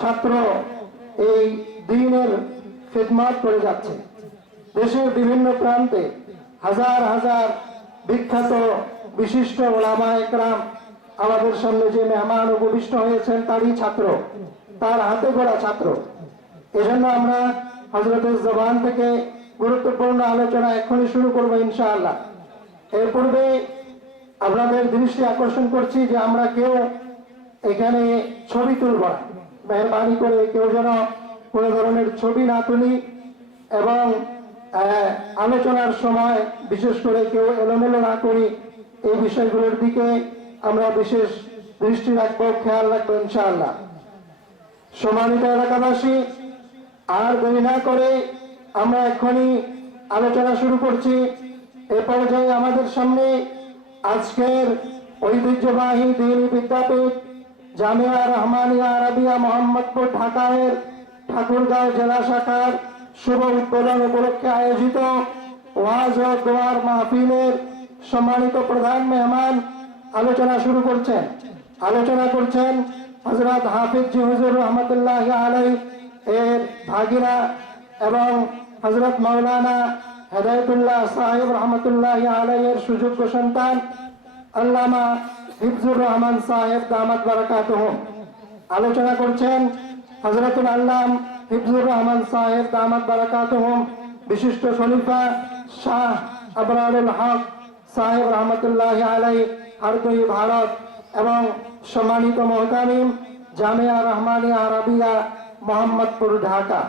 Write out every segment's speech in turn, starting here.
ছাত্র এই দ্বীনের খিদমত করে যাচ্ছে। দেশের বিভিন্ন প্রান্তে হাজার হাজার বিখ্যাত বিশিষ্ট ওলামা একরাম আমাদের সামনে যে মেহমান উপবিষ্ট হয়েছেন তারই ছাত্র, তার হাতে গড়া ছাত্র। এজন্য আমরা হযরতের জবান থেকে গুরুত্বপূর্ণ আলোচনা এখনই শুরু করব ইনশাআল্লাহ। এর পূর্বে আপনাদের দৃষ্টি আকর্ষণ করছি যে আমরা কেউ এখানে ছবি তুলব না। মেহরবানি করে কেউ যেন কোনো ধরনের ছবি না তুলি এবং আলোচনার সময় বিশেষ করে কেউ এলোমেলো না করি, এই বিষয়গুলোর দিকে আমরা বিশেষ দৃষ্টি রাখবো, খেয়াল রাখবো ইনশাআল্লাহ। সম্মানিত এলাকাবাসী, আর দেরি না করে আমরা এখনই আলোচনা শুরু করছি। এ পর্যায়ে আমাদের সামনে আজকের ঐতিহ্যবাহী দ্বীনি বিদ্যাপীঠ জামিয়া রহমানিয়া আরাবিয়া মোহাম্মদপুর ঢাকায়ের ঠাকুরগাঁও জেলা শাখার শুভ উদ্বোধন উপলক্ষে আয়োজিত ওয়াজ ও দোয়ার মাহফিলের সম্মানিত প্রধান মেহমান আলোচনা শুরু করছেন। আলোচনা করছেন হযরত হাফিজ জি হুজুর রহমতুল্লাহ আলাইহি এর ভাগিনা এবং হযরত মাওলানা হেদায়েতুল্লাহ সাহেব রহমতুল্লাহ আলাইহি এর সুযোগ্য সন্তান আল্লামা হিফজুর রহমান সাহেব দামাত বারাকাতুহুম। আলোচনা করছেন হযরতুল আল্লাম হিফজুর রহমান সাহেব দামাত বারাকাতুহুম বিশিষ্ট খলিফা শাহ আবরারুল হক সাহেব রহমতুল্লাহ আলাইহি হরদই ভারত এবং সম্মানিত মুহতামিম জামিয়া রহমানিয়া আরাবিয়া মোহাম্মদপুর ঢাকা।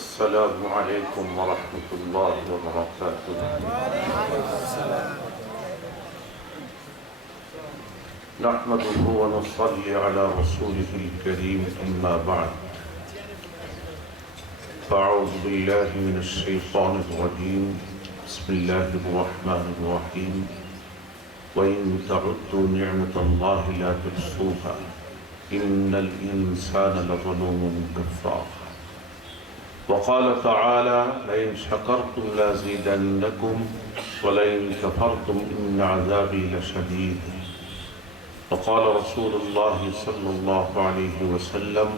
السلام عليكم ورحمة الله وبركاته. نحمده ونصلي على رسوله الكريم أما بعد. فأعوذ بالله من الشيطان الرجيم. بسم الله الرحمن الرحيم. وإن تعدوا نعمة الله لا تحصوها إن الإنسان لظلوم كفار. وقال تعالى لئن شكرتم لازيدنكم ولئن كفرتم إن عذابي لشديد. وقال رسول الله صلى الله عليه وسلم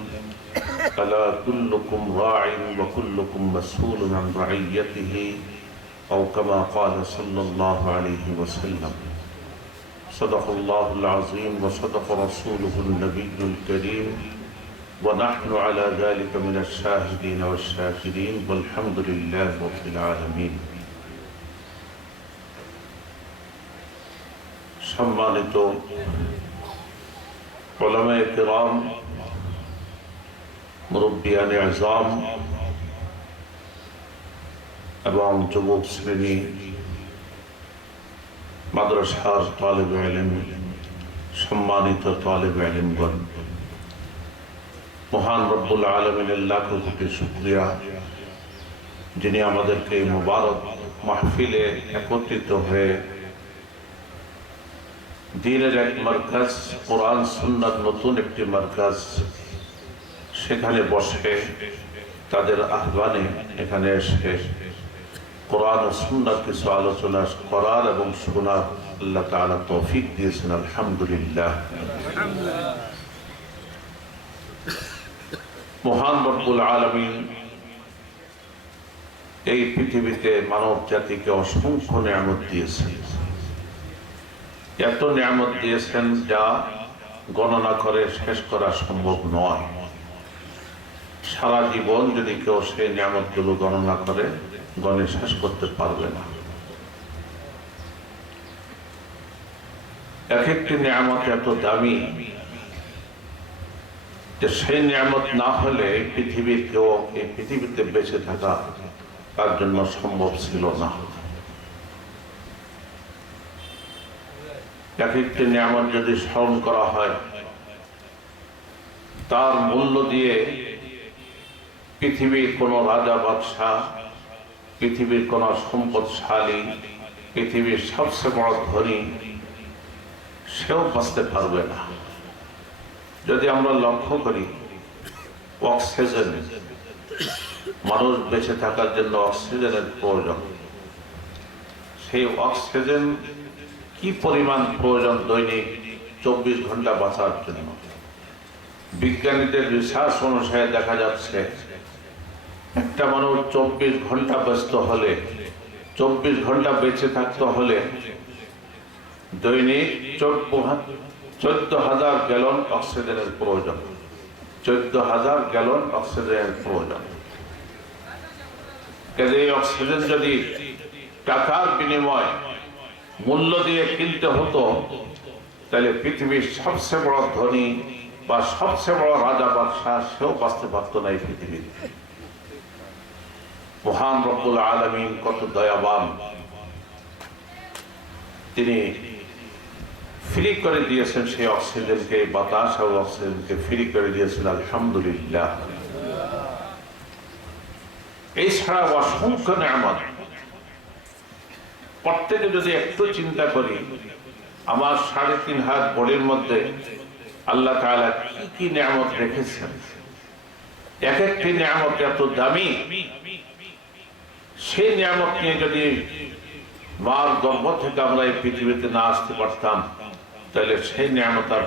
ألا كلكم راع وكلكم مسؤول عن رعيته أو كما قال صلى الله عليه وسلم. صدق الله العظيم وصدق رسوله النبي الكريم ونحن على ذلك من الشاهدين والشاكرين والحمد لله رب العالمين. সম্মানিত উলামায়ে কিরাম, মুরব্বিয়ানে আযম এবং যুবক শ্রেণী, মাদ্রাসার তালিবে ইলম, সম্মানিত তালিবে ইলমগণ, মহান রব্বুল আলামিনের লাখ কোটি শুকরিয়া যিনি আমাদেরকে এই মুবারক মাহফিলে একত্রিত হয়ে দ্বীনের এক মারকাজ, কোরআন সুন্নাত নতুন একটি মারকাজ, সেখানে বসে তাদের আহ্বানে এখানে এসে কোরআন ও সুন্নাত কিছু আলোচনা করার এবং শোনার আল্লাহ তাআলা তৌফিক দিয়েছেন। আলহামদুলিল্লাহ। মহান রব্বুল আলামিন এই পৃথিবীতে মানব জাতিকে অসংখ্য নিয়ামত দিয়েছেন। এত নিয়ামত দিয়েছেন যা গণনা করে শেষ করা সম্ভব নয়। সারা জীবন যদি কেউ সেই নিয়ামতগুলো গণনা করে গণে শেষ করতে পারবে না। এক একটি নিয়ামত এত দামি যে সেই নিয়ামত না হলে পৃথিবীর কেউ এই পৃথিবীতে বেঁচে থাকা তার জন্য সম্ভব ছিল না। এক একটি নিয়ামত যদি স্মরণ করা হয়, তার মূল্য দিয়ে পৃথিবীর কোন রাজা বাদশাহ, পৃথিবীর কোন সম্পদশালী, পৃথিবীর সবচেয়ে বড় ধনী সেও বাঁচতে পারবে না। যদি আমরা লক্ষ্য করি, অক্সিজেন, মানুষ বেঁচে থাকার জন্য অক্সিজেনের প্রয়োজন। সেই অক্সিজেন কি পরিমাণ প্রয়োজন দৈনিক 24 ঘন্টা বাঁচার জন্য। বিজ্ঞানীদের রিসার্চ অনুসারে দেখা যাচ্ছে একটা মানুষ 24 ঘন্টা ব্যস্ত হলে, 24 ঘন্টা বেঁচে থাকতে হলে দৈনিক 14,000 গ্যালন অক্সিজেনের প্রয়োজন। 14,000 গ্যালন অক্সিজেনের প্রয়োজন। এই অক্সিজেন যদি টাকার বিনিময় মূল্য দিয়ে কিনতে হতো, তাহলে পৃথিবীর সবচেয়ে বড় ধনী বা সবচেয়ে বড় রাজা বাদশাহ সেও বাঁচতে পারত না এই পৃথিবীতে। মহান রব্বুল আলামিন কত দয়াবান, তিনি ফ্রি করে দিয়েছেন সেই অক্সিজেনকে, বাতাস আর অক্সিজেনকে ফ্রি করে দিয়েছেন, আলহামদুলিল্লাহ। এই ছাড়া অসংখ্য নিয়ামত। প্রত্যেকে যদি একটু চিন্তা করি, আমার 3.5 হাত বডির মধ্যে আল্লাহ তাআলা কি কি নিয়ামত রেখেছেন, এক একটি নিয়ামত এত দামি। সেই নিয়ামত নিয়ে যদি মার গর্ভ থেকে আমরা এই পৃথিবীতে না আসতে পারতাম, তাহলে সেই নিয়ামত আর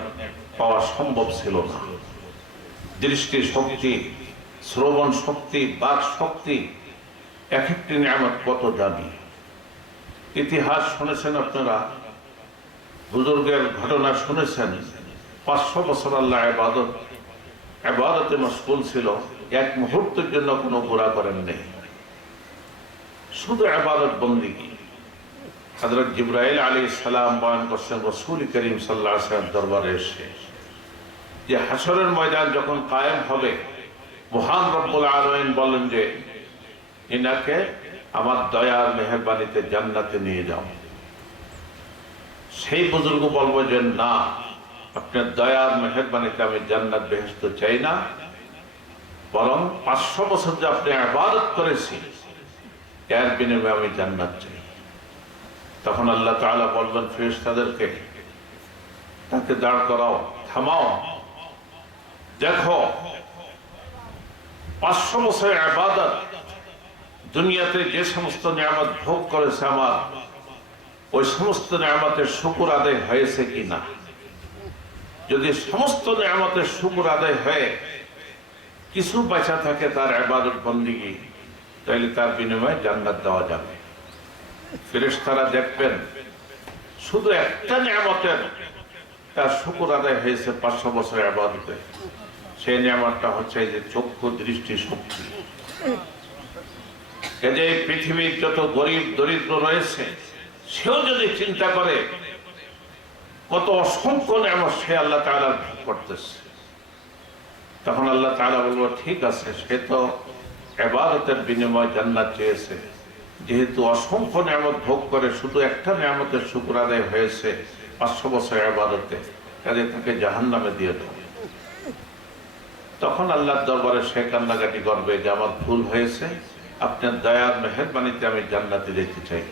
পাওয়া সম্ভব ছিল না। দৃষ্টি শক্তি, শ্রবণ শক্তি, বাক শক্তি, এক একটি নিয়ামত কত দামি। ইতিহাস শুনেছেন আপনারা, বুজুর্গের ঘটনা শুনেছেন। 500 বছর আল্লাহ ইবাদতে মশগুল ছিল, এক মুহূর্তের জন্য কোনো গুনাহ করেন নেই, শুধু ইবাদত বন্দেগী। হযরত জিবরাইল আলাইহিস সালাম বয়ান করছেন রাসূল করিম সাল্লাল্লাহু আলাইহি ওয়াসাল্লাম দরবারে এসে, যে হাশরের ময়দান যখন কায়েম হবে, মহান রব্বুল আলামিন বলেন যে ইনাকে আমার দয়ার মেহেরবানিতে জান্নাতে নিয়ে যাও। সেই বুজুর্গ বলবো যে না, আপনার দয়ার মেহেরবানিতে আমি জান্নাত বেহেশত চাই না, বরং 500 বছর যে আপনি ইবাদত করেছি এর বিনিময়ে আমি জান্নাত চাই। তখন আল্লাহ তাআলা বলবেন ফেরেশতাদেরকে, তাকে দাঁড় করাও, থামাও, দেখো 500 বছরের ইবাদত, দুনিয়াতে যে সমস্ত নিয়ামত ভোগ করেছে আমার, ওই সমস্ত নিয়ামতের শুকর আদায় হয়েছে কিনা। যদি সমস্ত নিয়ামতের শুকর আদায় হয়ে কিছু বাঁচা থাকে তার ইবাদত বন্দেগী, তাহলে তার বিনিময়ে জান্নাত দেওয়া যাবে। ফেরেশতারা দেখবেন শুধু একটা নিয়ামতের তার শুকর আদায় হয়েছে 500 বছরের ইবাদতে। সেই নিয়ামতটা হচ্ছে যে চক্ষু দৃষ্টি শক্তি। যে পৃথিবীর যত গরিব দরিদ্র রয়েছে, সেও যদি চিন্তা করে কত অসংখ্য নিয়ামত সে আল্লাহ তাআলা ভোগ করতেছে, তখন আল্লাহ তাআলা বলবো ঠিক আছে, সে তো ইবাদতের বিনিময়ে জান্নাত চেয়েছে, যেহেতু অসংখ্য নিয়ামত ভোগ করে শুধু একটা নিয়ামতের শুকর আদায় হয়েছে 500 বছরের ইবাদতে, কাজে তাকে জাহান্নামে দিয়ে দাও। তখন আল্লাহর দরবারে সে কান্নাকাটি করবে যে আমার ভুল হয়েছে, আপনার দয়ার মেহেরবানিতে আমি জান্নাতে যেতে চাই।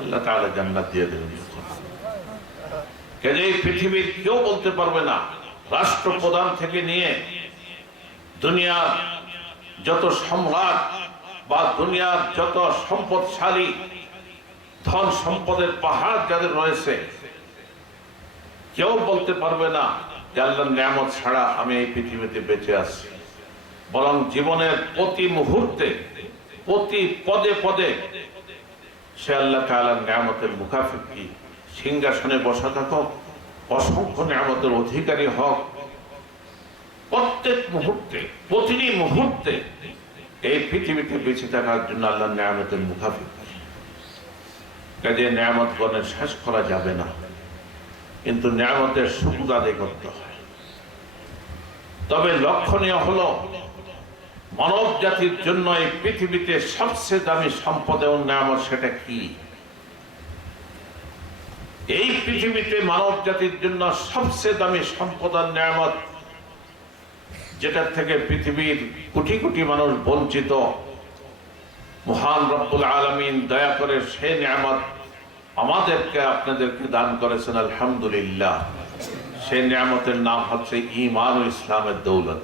আল্লাহ তাআলা জান্নাত দিয়ে দেবেন। কাজে পৃথিবীর কেউ বলতে পারবে না, রাষ্ট্রপ্রধান থেকে নিয়ে দুনিয়ার যত সম্রাট বা দুনিয়ার যত সম্পদশালী, ধন সম্পদের পাহাড় যাদের রয়েছে, কেউ বলতে পারবে না যে আল্লাহর নিয়ামত ছাড়া আমি এই পৃথিবীতে বেঁচে আছি। বরং জীবনের প্রতি মুহূর্তে, প্রতি পদে পদে সে আল্লাহ তাআলার নিয়ামতের মুখাপেক্ষী। সিংহাসনে বসা থাকুক, অসংখ্য নিয়ামতের অধিকারী হোক, প্রত্যেক মুহূর্তে, প্রতিটি মুহূর্তে এই পৃথিবীতে বেঁচে থাকার জন্য আল্লাহর নিয়ামতের মুখাপেক্ষী। কাজে নিয়ামত গণে শেষ করা যাবে না, কিন্তু নিয়ামতের শুকর আদায় করতে হয়। তবে লক্ষণীয় হলো মানব জাতির জন্য এই পৃথিবীতে সবচেয়ে দামি সম্পদ এবং নিয়ামত সেটা কি? এই পৃথিবীতে মানব জাতির জন্য সবচেয়ে দামি সম্পদ আর নিয়ামত, যেটা থেকে পৃথিবীর কোটি কোটি মানুষ বঞ্চিত, মহান রব্বুল আলামিন দয়া করে সেই নিয়ামত আমাদেরকে আপনাদেরকে দান করেছেন, আলহামদুলিল্লাহ। সেই নিয়ামতের নাম হচ্ছে ঈমান ও ইসলামের দৌলত।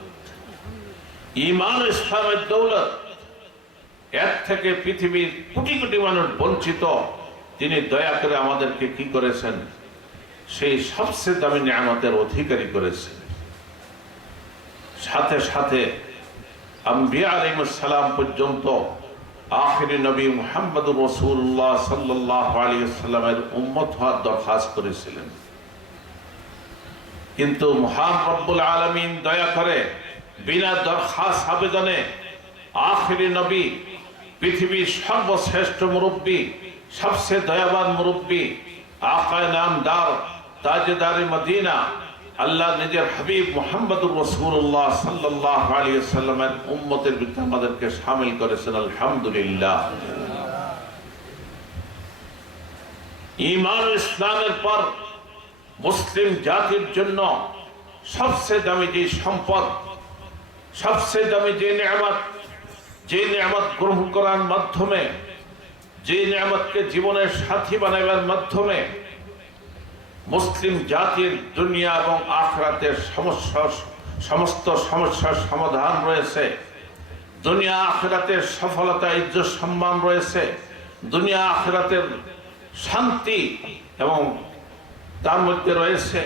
ঈমান ও ইসলামের দৌলত, এর থেকে পৃথিবীর কোটি কোটি মানুষ বঞ্চিত, তিনি দয়া করে আমাদেরকে কি করেছেন, সেই সবচেয়ে দামি নিয়ামতের অধিকারী করেছেন। সাথে সাথে আম্বিয়া আলাইহিস সালাম পর্যন্ত আখিরি নবী মুহাম্মদুর রাসূলুল্লাহ সাল্লাল্লাহু আলাইহি ওয়াসাল্লামের উম্মত হওয়ার দরখাস্ত করেছিলেন। কিন্তু মহান রব্বুল আলামিন দয়া করে বিনা দরখাস্ত আবেদনে আখিরি নবী, পৃথিবীর সর্বশ্রেষ্ঠ মুরব্বী, সবচেয়ে দয়াবান মুরব্বী, আকায়ে নামদার, তাজদারে মদিনা, আল্লাহ নিজের হাবিব মুহাম্মদুর রাসূলুল্লাহ সাল্লাল্লাহু আলাইহি ওয়াসাল্লামের উম্মতের ভিতরে আমাদেরকে শামিল করেছেন। আলহামদুলিল্লাহ। ঈমান ও ইসলামের পর মুসলিম জাতির জন্য সবচেয়ে দামি যে সম্পদ, সবচেয়ে দামি যে নিয়ামত, যে নিয়ামত গ্রহণ করার মাধ্যমে, যে নিয়ামতকে জীবনের সাথী বানাবার মাধ্যমে মুসলিম জাতির দুনিয়া এবং আখিরাতের সমস্ত সমস্যার সমাধান রয়েছে, দুনিয়া আখিরাতের সফলতা, ইজ্জত, সম্মান রয়েছে, দুনিয়া আখিরাতের শান্তি, এবং তার মধ্যে রয়েছে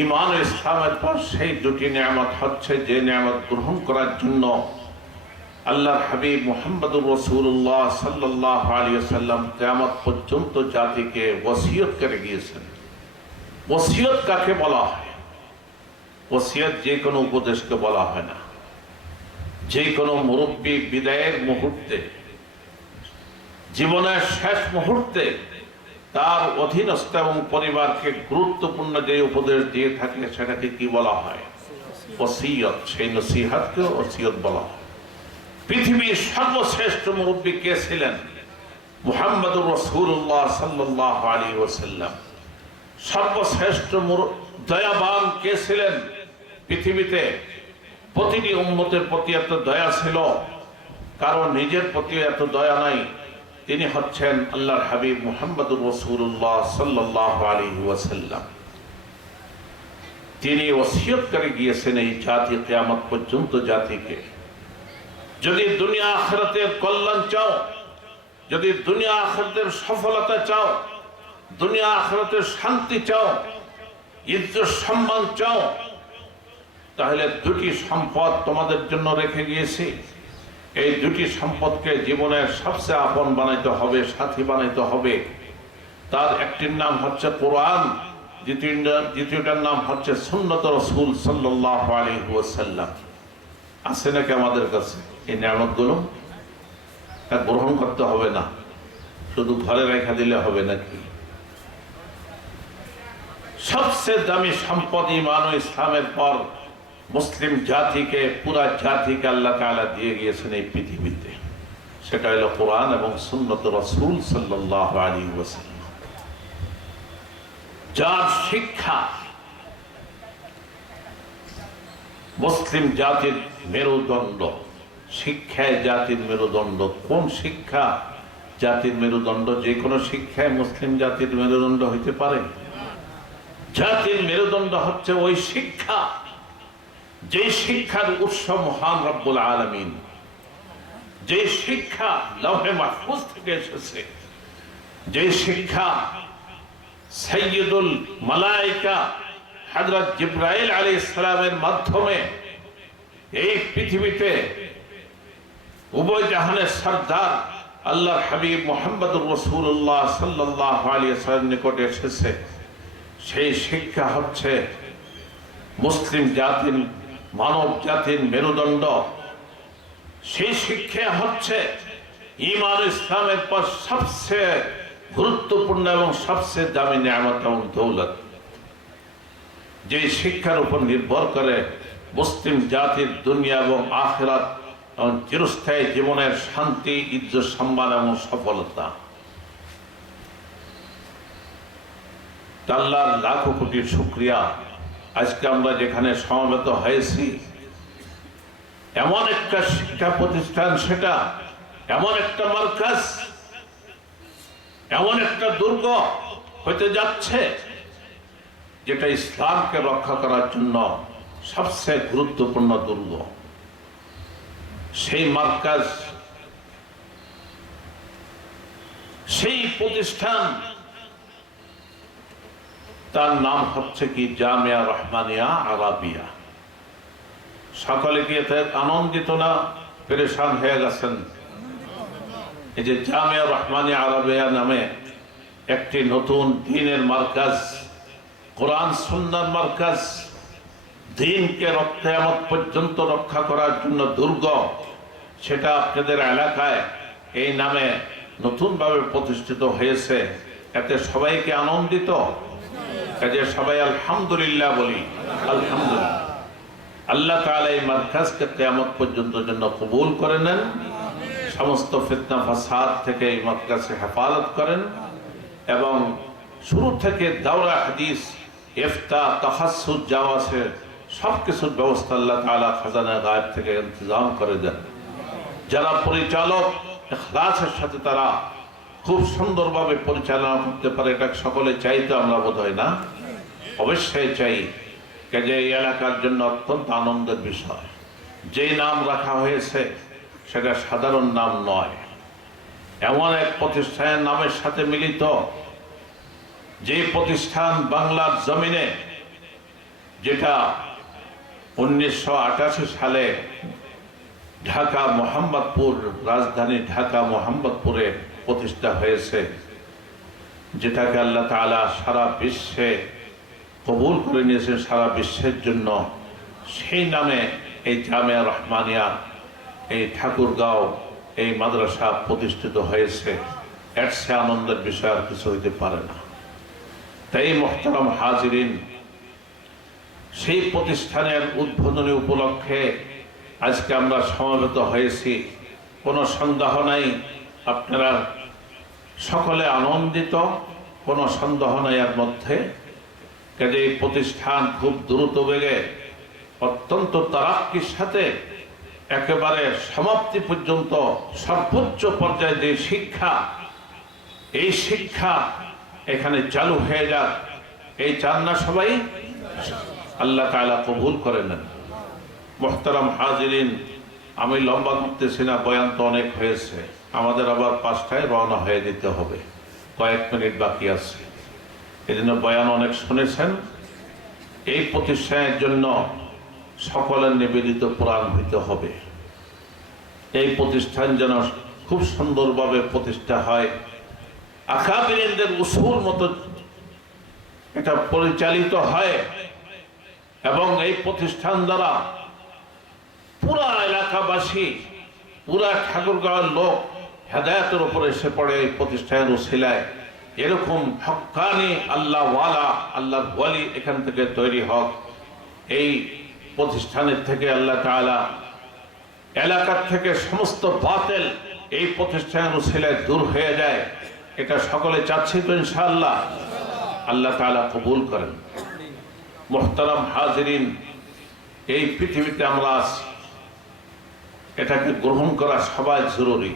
ঈমান ও ইসলামের পর সেই দুটি নিয়ামত হচ্ছে যে নিয়ামত গ্রহণ করার জন্য আল্লাহর হাবিব মুহাম্মদুর রাসূলুল্লাহ সাল্লাল্লাহু আলাইহি ওয়াসাল্লাম কিয়ামত পর্যন্ত জাতিকে ওসিয়ত করে গিয়েছেন। ওসিয়ত কাকে বলা হয়? ওসিয়ত যে কোনো উপদেশকে বলা হয় না। যে কোনো মুরব্বী বিদায়ের মুহূর্তে, জীবনের শেষ মুহূর্তে তার অধীনস্থ এবং পরিবারকে গুরুত্বপূর্ণ যে উপদেশ দিয়ে থাকে সেটাকে কি বলা হয়? ওসিয়ত। সেই নসিহতকে ওসিয়ত বলা হয়। পৃথিবীর সর্বশ্রেষ্ঠ মুরব্বী কে ছিলেন? মুহাম্মদুর রাসূলুল্লাহ সাল্লাল্লাহু আলাইহি ওয়াসাল্লাম। সর্বশ্রেষ্ঠ দয়াবান কে ছিলেন? পৃথিবীতে প্রতিটি উম্মতের প্রতি এত দয়া ছিল, কারণ নিজের প্রতি এত দয়া নাই। তিনি হচ্ছেন আল্লাহর হাবিব মুহাম্মদুর রাসূলুল্লাহ সাল্লাল্লাহু আলাইহি ওয়াসাল্লাম। তিনি ওসিয়ত করে গিয়েছেন এই জাতি কিয়ামত পর্যন্ত জাতিকে, যদি দুনিয়া আখিরাতের কল্যাণ চাও, যদি দুনিয়া আখিরাতের সফলতা চাও, দুনিয়া আখিরাতের শান্তি চাও, ইজ্জত সম্মান চাও, তাহলে দুটি সম্পদ তোমাদের জন্য রেখে গিয়েছি। এই দুটি সম্পদকে জীবনের সবচেয়ে আপন বানাইতে হবে, সাথী বানাইতে হবে। তার একটির নাম হচ্ছে কোরআন, দ্বিতীয়টার নাম হচ্ছে সুন্নত রাসূল সাল্লাল্লাহু আলাইহি ওয়াসাল্লাম। আছে নাকি আমাদের কাছে এই নিয়ামতগুলো? তা গ্রহণ করতে হবে না, শুধু ঘরে রেখে দিলে হবে নাকি? সবচেয়ে দামি সম্পদ ঈমান ও ইসলামের পর মুসলিম জাতিকে, পুরা জাতিকে আল্লাহ তাআলা দিয়ে গিয়েছেন এই পৃথিবীতে, সেটা হলো কোরআন এবং সুন্নত রাসূল সাল্লাল্লাহু আলাইহি ওয়াসাল্লাম। যার শিক্ষা মুসলিম জাতির মেরুদণ্ড, শিক্ষায় জাতির মেরুদণ্ড। কোন শিক্ষা জাতির মেরুদণ্ড? যে কোনো শিক্ষায় মুসলিম জাতির মেরুদণ্ড হইতে পারে? জাতির মেরুদণ্ড হচ্ছে ওই শিক্ষা, যে শিক্ষার উৎস মহান রব্বুল আলামিন, যে শিক্ষা লৌহে মাহফুজ থেকে এসেছে, যে শিক্ষা সাইয়্যিদুল মালায়েকা হযরত জিবরাইল আলাইহিস সালামের মাধ্যমে এই পৃথিবীতে উভয় জাহানের সরদার আল্লাহর হাবিব মুহাম্মদুর রাসূলুল্লাহ সাল্লাল্লাহু আলাইহি ওয়াসাল্লামের নিকটে এসেছে, সেই শিক্ষা হচ্ছে মুসলিম জাতির, মানব জাতির মেরুদণ্ড। সেই শিক্ষা হচ্ছে ঈমান ইসলামের পর সবচেয়ে গুরুত্বপূর্ণ এবং সবচেয়ে দামি নিয়ামত এবং দৌলত। যে শিক্ষার উপর নির্ভর করে মুসলিম জাতির দুনিয়া এবং আখিরাত এবং চিরস্থায়ী জীবনের শান্তি, ইজ্জত, সম্মান এবং সফলতা। আল্লাহর লাখো কোটি শুকরিয়া, আজকে আমরা যেখানে সমবেত হয়েছি, এমন একটা শিক্ষা প্রতিষ্ঠান, সেটা এমন একটা মারকাজ, এমন একটা দুর্গ হইতে যাচ্ছে যেটা ইসলামকে রক্ষা করার জন্য সবচেয়ে গুরুত্বপূর্ণ দুর্গ। সেই মারকাজ সেই প্রতিষ্ঠান তার নাম হচ্ছে কি জামিয়া রহমানিয়া আরাবিয়া। সকলে কি এতে আনন্দিত না পেরেশান হয়ে গেছেন? এই যে জামিয়া রহমানিয়া আরাবিয়া নামে একটি নতুন দ্বীনের মার্কাজ, কোরআন সুন্নাহর মার্কাজ, দ্বীনকে কিয়ামত পর্যন্ত রক্ষা করার জন্য দুর্গ, সেটা আপনাদের এলাকায় এই নামে নতুনভাবে প্রতিষ্ঠিত হয়েছে। এতে সবাইকে আনন্দিত, কাজে সবাই আলহামদুলিল্লাহ বলি। আলহামদুলিল্লাহ। আল্লাহ তাআলা এই মার্কাজকে কিয়ামত পর্যন্ত জন্য কবুল করে নেন, সমস্ত ফিতনা ফাসাদ থেকে এই মার্কাজকে হেফাজত করেন, এবং শুরু থেকে দাওরা হাদিস, ইফতা, তাহাসসুস, জাওয়াসে সবকিছুর ব্যবস্থা আল্লাহ তাআলা খাজানা গায়েব থেকে ইন্তজাম করে দেন। যারা পরিচালক ইখলাসের সাথে তারা খুব সুন্দরভাবে পরিচালনা করতে পারে, এটা সকলে চাইতে আমরা বোধ হয় না, অবশ্যই চাই। কাজে এই এলাকার জন্য অত্যন্ত আনন্দের বিষয়। যেই নাম রাখা হয়েছে সেটা সাধারণ নাম নয়, এমন এক প্রতিষ্ঠানের নামের সাথে মিলিত, যে প্রতিষ্ঠান বাংলার জমিনে, যেটা 1988 সালে ঢাকা মোহাম্মদপুর, রাজধানী ঢাকা মোহাম্মদপুরে প্রতিষ্ঠা হয়েছে, যেটাকে আল্লাহ তাআলা সারা বিশ্বে কবুল করে নিয়েছেন, সারা বিশ্বের জন্য। সেই নামে এই জামিয়া রহমানিয়া, এই ঠাকুরগাঁও এই মাদ্রাসা প্রতিষ্ঠিত হয়েছে। এর চেয়ে আনন্দের বিষয় আর কিছু হইতে পারে না। তাই মুহতারাম হাজিরিন, সেই প্রতিষ্ঠানের উদ্বোধনী উপলক্ষে আজকে আমরা সমবেত হয়েছি। কোনো সন্দেহ নাই আপনারা সকলে আনন্দিত, কোনো সন্দেহ নাই এর মধ্যে। কাজে এই প্রতিষ্ঠান খুব দ্রুত বেগে অত্যন্ত তারাক্কির সাথে একেবারে সমাপ্তি পর্যন্ত সর্বোচ্চ পর্যায়ে যে শিক্ষা, এই শিক্ষা এখানে চালু হয়ে যাক, এই চান না সবাই? আল্লাহ তাআলা কবুল করে নেন। মুহতারাম হাজিরিন, আমি লম্বা করতেছি না, বয়ান তো অনেক হয়েছে, আমাদের আবার 5টায় রওনা হয়ে যেতে হবে, কয়েক মিনিট বাকি আছে। এই জন্য বয়ান অনেক শুনেছেন। এই প্রতিষ্ঠানের জন্য সকলের নিবেদিত প্রাণ হইতে হবে। এই প্রতিষ্ঠান যেন খুব সুন্দরভাবে প্রতিষ্ঠা হয়, আকাবিরিনদের উসুল মতো এটা পরিচালিত হয়, এবং এই প্রতিষ্ঠান দ্বারা পুরা এলাকাবাসী, পুরা ঠাকুরগাঁওয়ের লোক হেদায়েতের উপরে এসে পড়ে এই প্রতিষ্ঠানের উসিলায়। এরকম হক্কানি আল্লাহ ওয়ালা, আল্লাহর ওয়ালি এখান থেকে তৈরি হোক। এই প্রতিষ্ঠানের থেকে আল্লাহ তাআলা এলাকার থেকে সমস্ত বাতিল এই প্রতিষ্ঠানের উসিলায় দূর হয়ে যায়, এটা সকলে চাচ্ছি তো ইনশাআল্লাহ। আল্লাহ তাআলা কবুল করেন। মুহতারাম হাজিরিন, এই পৃথিবীতে আমরা আছি, এটাকে গ্রহণ করা সবাই জরুরি।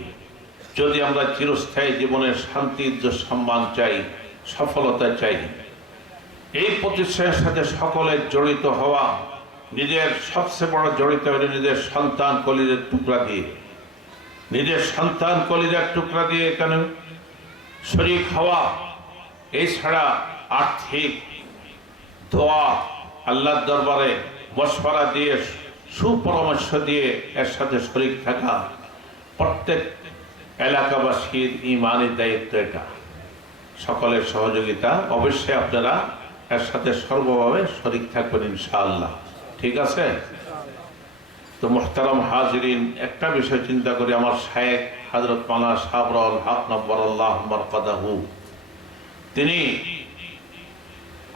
যদি আমরা চিরস্থায়ী জীবনের শান্তি, ইজ্জত, সম্মান চাই, সফলতা চাই, এই প্রতিষ্ঠানের সাথে সকলের জড়িত হওয়া, নিজের সবচেয়ে বড় জড়িত হলে নিজের সন্তান কলিজার টুকরা দিয়ে, নিজের সন্তান কলিজার টুকরা দিয়ে এখানে শরীক হওয়া। এছাড়া আর্থিক দোয়া, আল্লাহর দরবারে মশওয়ারা দিয়ে, সুপরামর্শ দিয়ে এর সাথে শরীক থাকা প্রত্যেক এলাকাবাসীর ইমানি দায়িত্ব। এটা সকলের সহযোগিতা, অবশ্যই আপনারা এর সাথে সর্বভাবে শরীক থাকবেন ইনশাআল্লাহ। ঠিক আছে? তো মুহতারাম হাজিরিন, একটা বিষয় চিন্তা করি, আমার শায়েখ হযরত মাওলানা সাবরুল হক নব্বরাল্লাহু মারকাদাহু, তিনি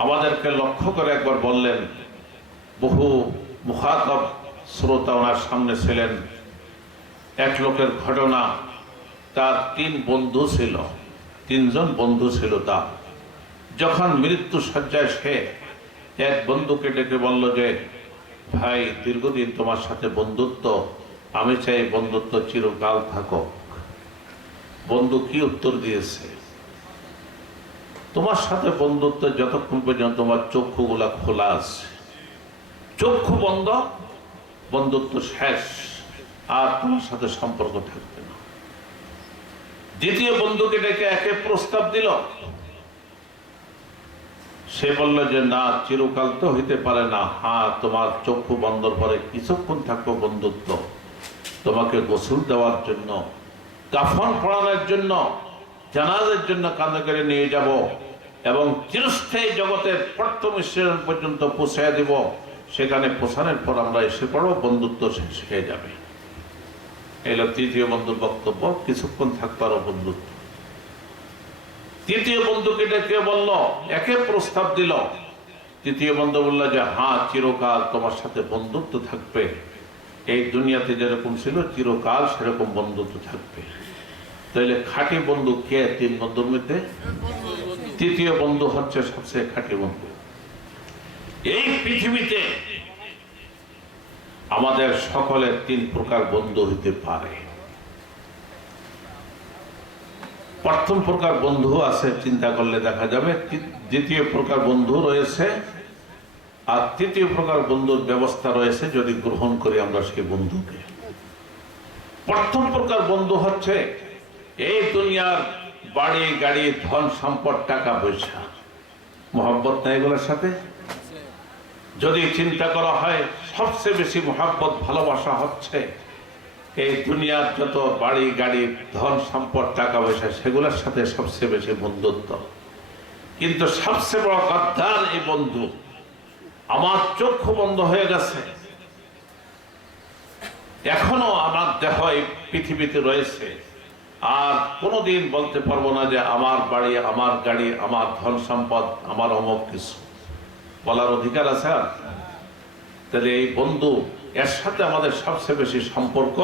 আমাদেরকে লক্ষ্য করে একবার বললেন, বহু মুখাতাব শ্রোতা ওনার সামনে ছিলেন, এক লোকের ঘটনা। তার 3 বন্ধু ছিল, 3জন বন্ধু ছিল তার। যখন মৃত্যু শয্যায় সে এক বন্ধুকে ডেকে বলল যে, ভাই, দীর্ঘদিন তোমার সাথে বন্ধুত্ব, আমি চাই বন্ধুত্ব চিরকাল থাকুক। বন্ধু কি উত্তর দিয়েছে? তোমার সাথে বন্ধুত্ব যতক্ষণ পর্যন্ত তোমার চক্ষুগুলা খোলা আছে, চক্ষু বন্ধ, বন্ধুত্ব শেষ, আর তোমার সাথে সম্পর্ক থাকবে না। দ্বিতীয় বন্ধুকে ডেকে একে প্রস্তাব দিল। সে বলল যে না, চিরকাল তো হইতে পারে না। হ্যাঁ, তোমার চক্ষু বন্ধর পরে কিছুক্ষণ থাকবো বন্ধুত্ব, তোমাকে গোসল দেওয়ার জন্য, কাফন পড়ানোর জন্য, জানাজার জন্য কাঁধে করে নিয়ে যাব এবং চিরস্থায়ী জগতের প্রথম শ্রেণী পর্যন্ত পৌঁছায় দিব। সেখানে পৌঁছানোর পর আমরা এসে পড়ব, বন্ধুত্ব শেষ হয়ে যাবে। এলো তৃতীয় বন্ধুর বক্তব্য, কিছুক্ষণ থাকবারও বন্ধুত্ব। তৃতীয় বন্ধুকে ডেকে বলল, একে প্রস্তাব দিল। তৃতীয় বন্ধু বলল যে হ্যাঁ, চিরকাল তোমার সাথে বন্ধুত্ব থাকবে, এই দুনিয়াতে যেরকম ছিল চিরকাল সেরকম বন্ধুত্ব থাকবে। তাহলে খাঁটি বন্ধু কে তিন বন্ধুর মধ্যে? তৃতীয় বন্ধু হচ্ছে সবচেয়ে খাঁটি বন্ধু। এই পৃথিবীতে আমাদের সকলের তিন প্রকার বন্ধু হইতে পারে। প্রথম প্রকার বন্ধু আছে, চিন্তা করলে দেখা যাবে। দ্বিতীয় প্রকার বন্ধু রয়েছে, আর তৃতীয় প্রকার বন্ধুর ব্যবস্থা রয়েছে যদি গ্রহণ করি আমরা সেই বন্ধুকে। প্রথম প্রকার বন্ধু হচ্ছে এই দুনিয়ার বাড়ি গাড়ি ধন সম্পদ টাকা পয়সা। মোহাব্বত নাই এগুলোর সাথে? যদি চিন্তা করা হয় সবচেয়ে বেশি মোহাব্বত ভালোবাসা হচ্ছে এই দুনিয়ার যত বাড়ি গাড়ি ধন সম্পদ টাকা পয়সা, সেগুলোর সাথে সবচেয়ে বেশি বন্ধুত্ব। কিন্তু সবচেয়ে বড় গাদ্দার এই বন্ধু। আমার চক্ষু বন্ধ হয়ে গেছে, এখনো আমার দেহ এই পৃথিবীতে রয়েছে, আর কোনোদিন বলতে পারবো না যে আমার বাড়ি, আমার গাড়ি, আমার ধন সম্পদ, আমার অমুক কিছু বলার অধিকার আছে? আর তাহলে এই বন্ধু, এর সাথে আমাদের সবচেয়ে বেশি সম্পর্ক,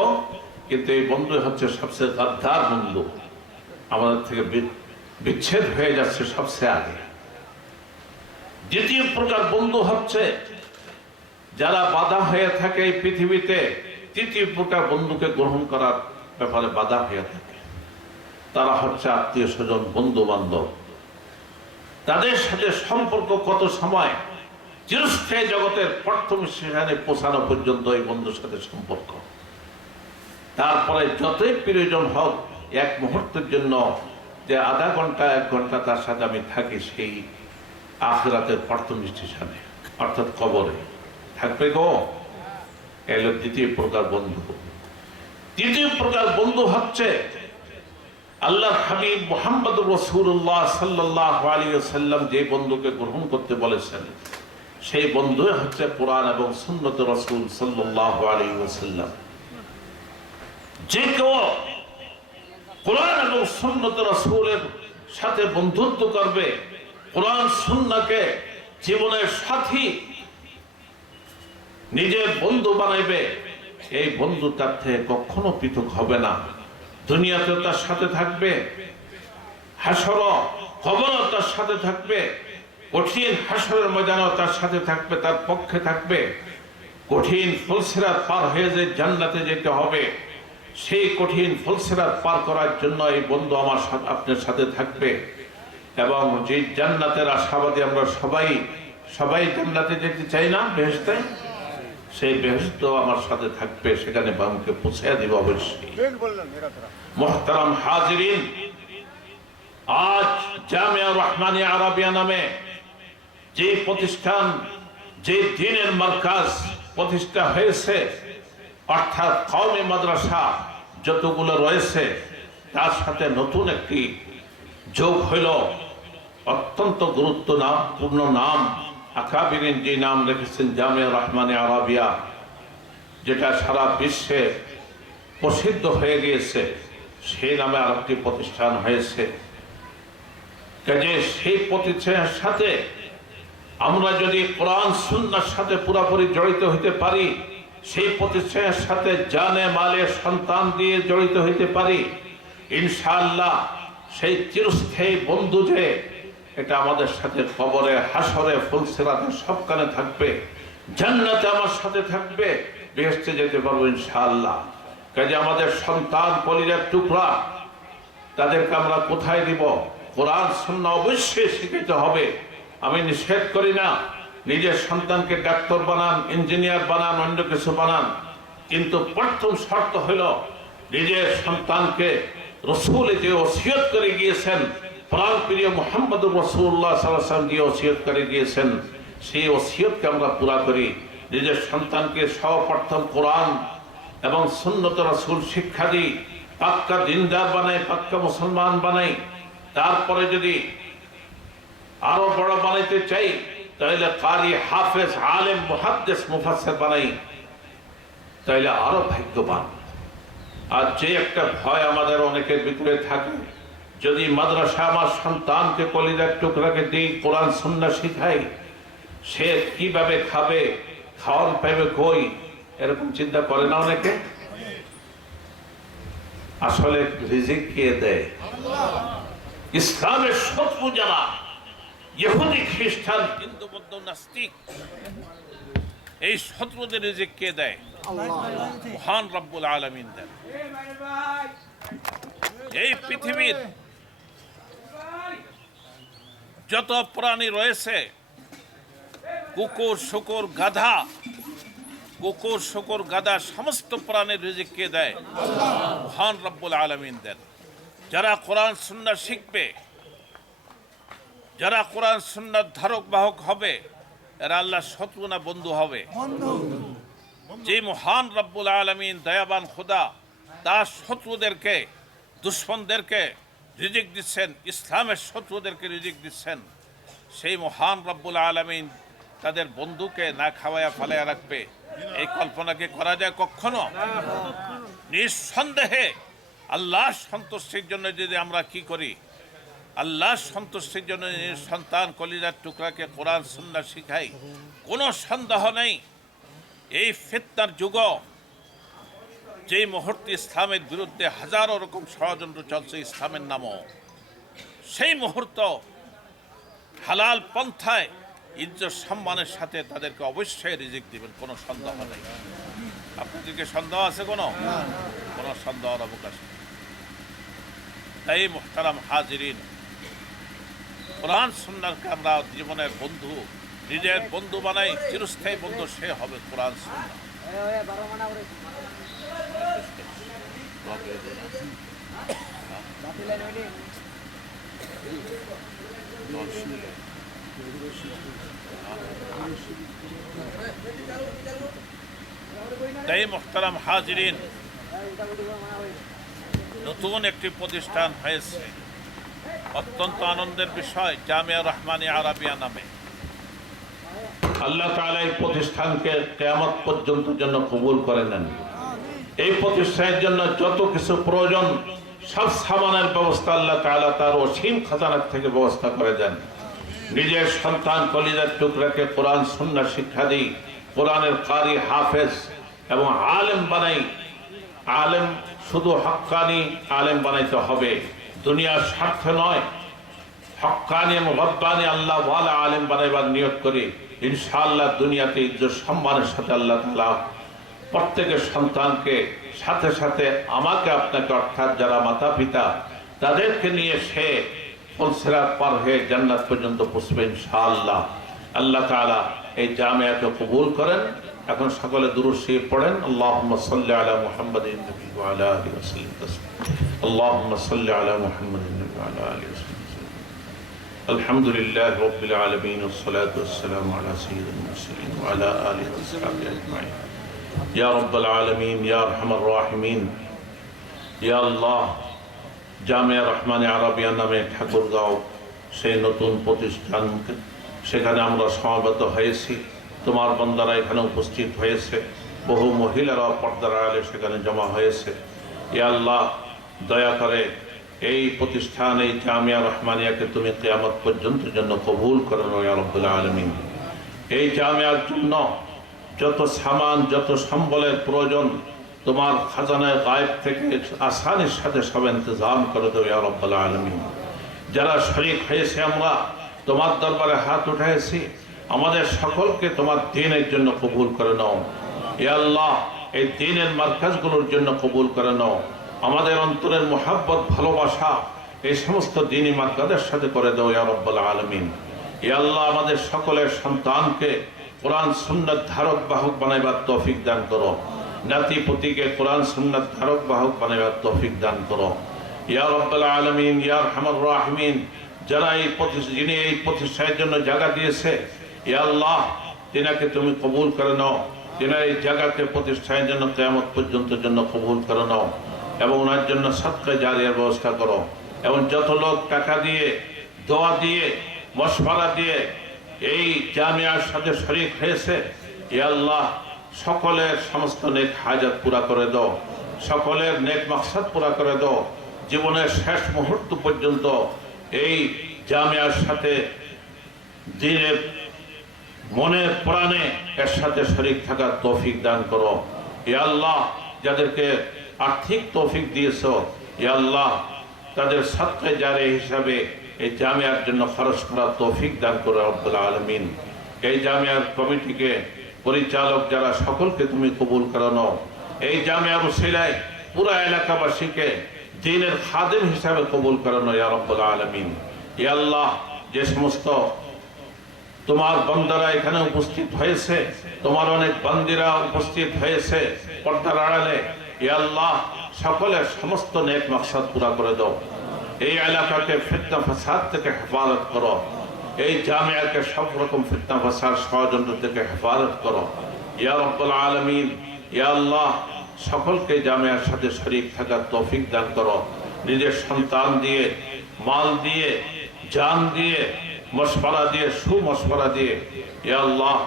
কিন্তু এই বন্ধু হচ্ছে সবচেয়ে গাদ্দার বন্ধু, আমাদের থেকে বিচ্ছেদ হয়ে যাচ্ছে সবচেয়ে আগে। দ্বিতীয় প্রকার বন্ধু হচ্ছে যারা বাধা হয়ে থাকে এই পৃথিবীতে, তৃতীয় প্রকার বন্ধুকে গ্রহণ করার ব্যাপারে বাধা হয়ে থাকে। তারা হচ্ছে আত্মীয় স্বজন, বন্ধু বান্ধব। তাদের সাথে সম্পর্ক কত সময়, চিরস্থায়ী জগতের প্রথম সেখানে পৌঁছানো পর্যন্ত এই বন্ধুর সাথে সম্পর্ক। তারপরে যতই প্রয়োজন হোক, এক মুহূর্তের জন্য যে আধা ঘন্টা 1 ঘন্টা তার সাথে আমি থাকি, সেই আখিরাতের প্রথম স্টেশনে অর্থাৎ কবরে থাকবে গো। এলো দ্বিতীয় প্রকার বন্ধু। তৃতীয় প্রকার বন্ধু হচ্ছে আল্লাহর হাবিব মুহাম্মদ রাসূলুল্লাহ সাল্লাল্লাহু আলাইহি ওয়াসাল্লাম যে বন্ধুকে গ্রহণ করতে বলেছেন, সেই বন্ধু হচ্ছে কোরআন এবং সুন্নত রাসূল সাল্লাল্লাহু আলাইহি ওয়াসাল্লাম। যে কেউ কোরআন এবং সুন্নত রাসূলের সাথে বন্ধুত্ব করবে, কোরআন সুন্নাহকে জীবনের সাথী নিজের বন্ধু বানাইবে, এই বন্ধু তার থেকে কখনো পৃথক হবে না। দুনিয়াতে তার সাথে থাকবে, হাসর কবর তার সাথে থাকবে, কঠিন হাসরের ময়দানও তার সাথে থাকবে, তার পক্ষে থাকবে। কঠিন ফুলসিরাত পার হয়ে যে জান্নাতে যেতে হবে, সেই কঠিন ফুলসিরাত পার করার জন্য এই বন্ধু আমার সাথে, আপনার সাথে থাকবে। এবং যে জান্নাতের আশাবাদী আমরা সবাই জান্নাতে যেতে চাই না, বেহেশতে, সেই বেহেশত আমার সাথে থাকবে, সেখানে আমাকে পৌঁছে দিব অবশ্যই। মুহতারাম হাজিরিন, আজ জামিয়া রহমানিয়া আরাবিয়া নামে যে প্রতিষ্ঠান, যে দ্বীনের মারকাজ প্রতিষ্ঠা হয়েছে, অর্থাৎ কওমি মাদ্রাসা যতগুলো রয়েছে, তার সাথে নতুন একটি যোগ হইল। অত্যন্ত গুরুত্বপূর্ণ নাম, আকাবিরিন যে নাম রেখেছেন জামিয়া রহমানিয়া আরাবিয়া, যেটা সারা বিশ্বে প্রসিদ্ধ হয়ে গিয়েছে, সেই নামে আরেকটি প্রতিষ্ঠান হয়েছে। কাজে সেই প্রতিষ্ঠানের সাথে আমরা যদি কোরআন সুন্নাহর সাথে পুরোপুরি জড়িত হইতে পারি, সেই প্রতিষ্ঠানের সাথে জানে মালে সন্তান দিয়ে জড়িত হইতে পারি, ইনশাআল্লাহ সেই চিরস্থায়ী বন্ধু যে এটা আমাদের সাথে কবরে, হাসরে, ফুলসিরাতে সবখানে থাকবে, জান্নাতে আমার সাথে থাকবে, বেহেশতে যেতে পারবো ইনশাআল্লাহ। কাজে আমাদের সন্তান কলিজার টুকরা, তাদেরকে আমরা কোথায় দিব? কোরআন সুন্নাহ অবশ্যই শিখাতে হবে। আমি নিষেধ করি না নিজের সন্তানকে ডাক্তার বানান, ইঞ্জিনিয়ার বানান, অন্য কিছু বানান, কিন্তু প্রথম শর্ত হইল নিজের সন্তানকে রসুল যে ওসিয়ত করে গিয়েছেন, প্রাণ প্রিয় মুহাম্মদুর রাসূলুল্লাহ সাল্লাল্লাহু আলাইহি ওয়াসাল্লাম যে ওসিয়ত করে গিয়েছেন, সেই ওসিয়তকে আমরা পুরা করি। নিজের সন্তানকে সর্বপ্রথম কোরআন এবং সুন্নত রাসূল শিক্ষা দিই, পাক্কা দিনদার বানাই, পাক্কা মুসলমান বানাই। তারপরে যদি আরো বড় বানাইতে চাই তাহলে কারি, হাফেজ, আলেম, মুহাদ্দিস, মুফাসসির বানাই, তাহলে আরো ভাগ্যবান। আর যে একটা ভয় আমাদের অনেকের ভিতরে থাকে, যদি মাদ্রাসা আমার সন্তানকে কলিজার টুকরাকে দিই, কোরআন সুন্নাহ শিখাই, সে কিভাবে খাবে, খাওয়ান পাবে কই, এরকম চিন্তা করে না অনেকে। আসলে রিজিক কে দেয়? ইসলামের শত্রু যারা, ইহুদি, খ্রিস্টান, হিন্দু, বৌদ্ধ, নাস্তিক, এই শত্রুদের রিজিক কে দেয়? মহান রব্বুল আলামিন দেন। এই পৃথিবীর যত প্রাণী রয়েছে, কুকুর, শুকুর, গাধা, কুকুর, শুকুর, গাধা, সমস্ত প্রাণীর রিজিক কে দেয়? মহান রব্বুল আলামিন দেন। যারা কোরআন সুন্নাহ শিখবে, যারা কোরআন সুন্নাহর ধারক বাহক হবে, এরা আল্লাহর শত্রু না বন্ধু হবে? যে মহান রব্বুল আলামিন দয়াবান খোদা তার শত্রুদেরকে, দুশ্মনদেরকে রিজিক দিচ্ছেন, ইসলামের শত্রুদেরকে রিজিক দিচ্ছেন, সেই মহান রব্বুল আলামিন তাদের বন্ধুকে না খাওয়ায়া ফালাইয়া রাখবে, এই কল্পনাকে করা যায় কখনো? নিঃসন্দেহে আল্লাহর সন্তুষ্টির জন্য যদি আমরা কি করি, আল্লাহর সন্তুষ্টির জন্য সন্তান কলিজার টুকরাকে কোরআন সুন্নাহ শিখাই, কোনো সন্দেহ নেই এই ফিতনার যুগ, যেই মুহূর্তে ইসলামের বিরুদ্ধে হাজারো রকম ষড়যন্ত্র চলছে ইসলামের নামও, সেই মুহূর্ত হালাল পন্থায় ইজ্জত সম্মানের সাথে তাদেরকে অবশ্যই রিজিক দিবেন, কোনো সন্দেহ নেই। আপনাদেরকে সন্দেহ আছে? কোনো সন্দেহের অবকাশ নেই। তাই মুহতারাম হাজিরিন, কোরআন সুন্নাহকে আমরা জীবনের বন্ধু, নিজের বন্ধু বানাই, চিরস্থায়ী বন্ধু সে হবে কোরআন সুন্নাহ। তাই মুহতারাম হাজিরিন, নতুন একটি প্রতিষ্ঠান হয়েছে, অত্যন্ত আনন্দের বিষয়, জামিয়া রহমানিয়া আরাবিয়া নামে। আল্লাহ তাআলা এই প্রতিষ্ঠানকে কিয়ামত পর্যন্ত জন্য কবুল করে নেন। এই প্রতিষ্ঠানের জন্য যত কিছু প্রয়োজন সব সামানের ব্যবস্থা আল্লাহ তাআলা তার অসীম খাজানা থেকে ব্যবস্থা করে দেন। নিজের সন্তান কলিজার টুকরাকে কোরআন সুন্নাহ শিক্ষা দিই, কোরআনের কারি, হাফেজ এবং আলেম বানাই। আলেম শুধু হক্কানি আলেম বানাইতে হবে, দুনিয়ার স্বার্থে নয়, হক্কানি এবং রব্বানি আল্লাহ ওয়ালা আলেম বানাইবার নিয়ত করি। ইনশাআল্লাহ দুনিয়াতে ইজ্জত সম্মানের সাথে আল্লাহ তাআলা প্রত্যেকের সন্তানকে, সাথে সাথে আমাকে, আপনাকে, অর্থাৎ যারা মাতা পিতা, তাদেরকে নিয়ে সে ফুলসিরাত পার হয়ে জান্নাত পর্যন্ত পৌঁছবে ইনশাআল্লাহ। আল্লাহ তাআলা এই জামিয়াকে কবুল করেন। এখন সকলে দুরূদ শরীফ পড়েন। আল্লাহুম্মা সাল্লি আলা মুহাম্মাদিন নবী ওয়া আলা আলিহি ওয়া সাল্লাম তাসলিমা। আল্লাহুম্মা সাল্লি আলা মুহাম্মাদিন নবী ওয়া আলা আলিহি ওয়া সাল্লাম। আলহামদুলিল্লাহি রাব্বিল আলামিন ওয়াস সালাতু ওয়াস সালামু আলা সাইয়্যিদিল মুরসালিন ওয়া আলা আলিহি ওয়া সাহবিহি আজমাইন। ইয়া রাব্বাল আলামিন, ইয়া আরহামার রাহিমিন, ইয়া আল্লাহ, জামিয়া রহমানিয়া আরাবিয়া নামে ঠাকুরগাঁও সেই নতুন প্রতিষ্ঠান, সেখানে আমরা সমবেত হয়েছি, তোমার বান্দারা এখানে উপস্থিত হয়েছে, বহু মহিলারা পর্দার আড়ালে সেখানে জমা হয়েছে। ইয়া আল্লাহ, দয়া করে এই প্রতিষ্ঠান, এই জামিয়া রহমানিয়াকে তুমি কিয়ামত পর্যন্ত জন্য কবুল করে নাও ইয়া রাব্বুল আলামিন। এই জামিয়ার জন্য যত সামান, যত সম্বলের প্রয়োজন তোমার খাজানায় গায়েব থেকে আসানির সাথে সব ইন্তজাম করে দেও ইয়া রাব্বুল আলামিন। যারা শরীক হয়েছে, আমরা তোমার দরবারে হাত উঠাইছি, আমাদের সকলকে তোমার দ্বীনের জন্য কবুল করে নাও ইয়া আল্লাহ। এই দ্বীনের মারকাজগুলোর জন্য কবুল করে নাও। আমাদের অন্তরের মুহাব্বত, ভালোবাসা এই সমস্ত দ্বীনি মারকাজের সাথে করে দাও ইয়া রাব্বুল আলামিন। ইয়া আল্লাহ, আমাদের সকলের সন্তানকে কোরআন সুন্নাত ধারক বাহক বানাইবার তৌফিক দান করো। নাতি পুতিকে কোরআন সুন্নাত ধারক বাহক বানাইবার তৌফিক দান করো। ইয়া রাব্বাল আলামিন, ইয়া আরহামার রাহিমিন, যারা যিনি এই প্রতিষ্ঠানের জন্য জায়গা দিয়েছে, ইয়া আল্লাহ তিনাকে তুমি কবুল করে নাও, তিনার এই জায়গাকে প্রতিষ্ঠানের জন্য কিয়ামত পর্যন্ত জন্য কবুল করে নাও এবং ওনার জন্য সাদকা জারিয়ার ব্যবস্থা করো। এবং যত লোক টাকা দিয়ে, দোয়া দিয়ে, মশওয়ারা দিয়ে এই জামিয়ার সাথে শরীক হয়েছে, ইয়া আল্লাহ সকলের সমস্ত নেক হাজাত পুরা করে দাও, সকলের নেক মাকসাদ পুরা করে দাও। জীবনের শেষ মুহূর্ত পর্যন্ত এই জামিয়ার সাথে দিনের মনের প্রাণে এর সাথে শরীক থাকার তৌফিক দান করো। ইয়া আল্লাহ যাদেরকে আর্থিক তৌফিক দিয়েছো, ইয়া আল্লাহ তাদের সাদকা জারিয়া হিসাবে এই জামিয়ার জন্য খরচ করার তৌফিক দান করো রব্বুল আলামিন। এই জামিয়ার কমিটিকে, পরিচালক যারা, সকলকে তুমি কবুল করে নাও। এই জামিয়ার উসিলায় পুরা এলাকাবাসীকে দ্বীনের খাদেম হিসাবে কবুল করে নাও ইয়া রব্বুল আলামিন। ইয়া আল্লাহ যে সমস্ত তোমার বান্দারা এখানে উপস্থিত হয়েছে, তোমার অনেক বান্দিরা উপস্থিত হয়েছে পর্দার আড়ালে, ইয়া আল্লাহ সকলের সমস্ত নেক মাকসাদ পুরা করে দাও। এই এলাকাকে ফিতনা ফাসাদ থেকে হেফাজত করো, এই জামিয়াকে সব রকম ফিতনা ফাসাদ ষড়যন্ত্র থেকে হেফাজত করো ইয়া রাব্বুল আলামিন। ইয়া আল্লাহ সকলকে জামিয়ার সাথে শরীক থাকার তৌফিক দান করো। নিজের সন্তান দিয়ে, মাল দিয়ে, জান দিয়ে, মশওয়ারা দিয়ে, সুমশওয়ারা দিয়ে, ইয়া আল্লাহ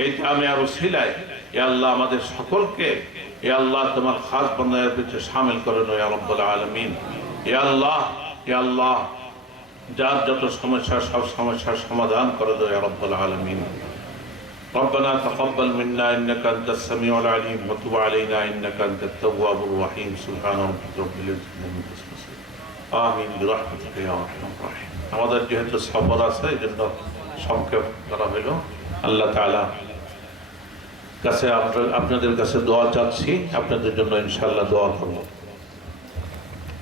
এই জামিয়ার উসিলায় ইয়া আল্লাহ আমাদের সকলকে ইয়া আল্লাহ তোমার খাস বান্দাদের পিছনে শামিল করে নাও ইয়া রাব্বুল আলামিন। ইয়া আল্লাহ, ইয়া আল্লাহ যার যত সমস্যা, সব সমস্যার সমাধান করে দাও ইয়া রাব্বুল আলামিন। ربنا تقبل منا انك انت السميع العليم وتب علينا انك انت التواب الرحيم سبحان ربك رب العزه عما يصفون آمين برحمتك يا ارحم الراحمين। আমাদের যেহেতু সফর আছে এই জন্য সংক্ষেপ করা হলো। আল্লাহ তাআলা কাছে আপনাদের কাছে দোয়া চাচ্ছি, আপনাদের জন্য ইনশাআল্লাহ দোয়া করব।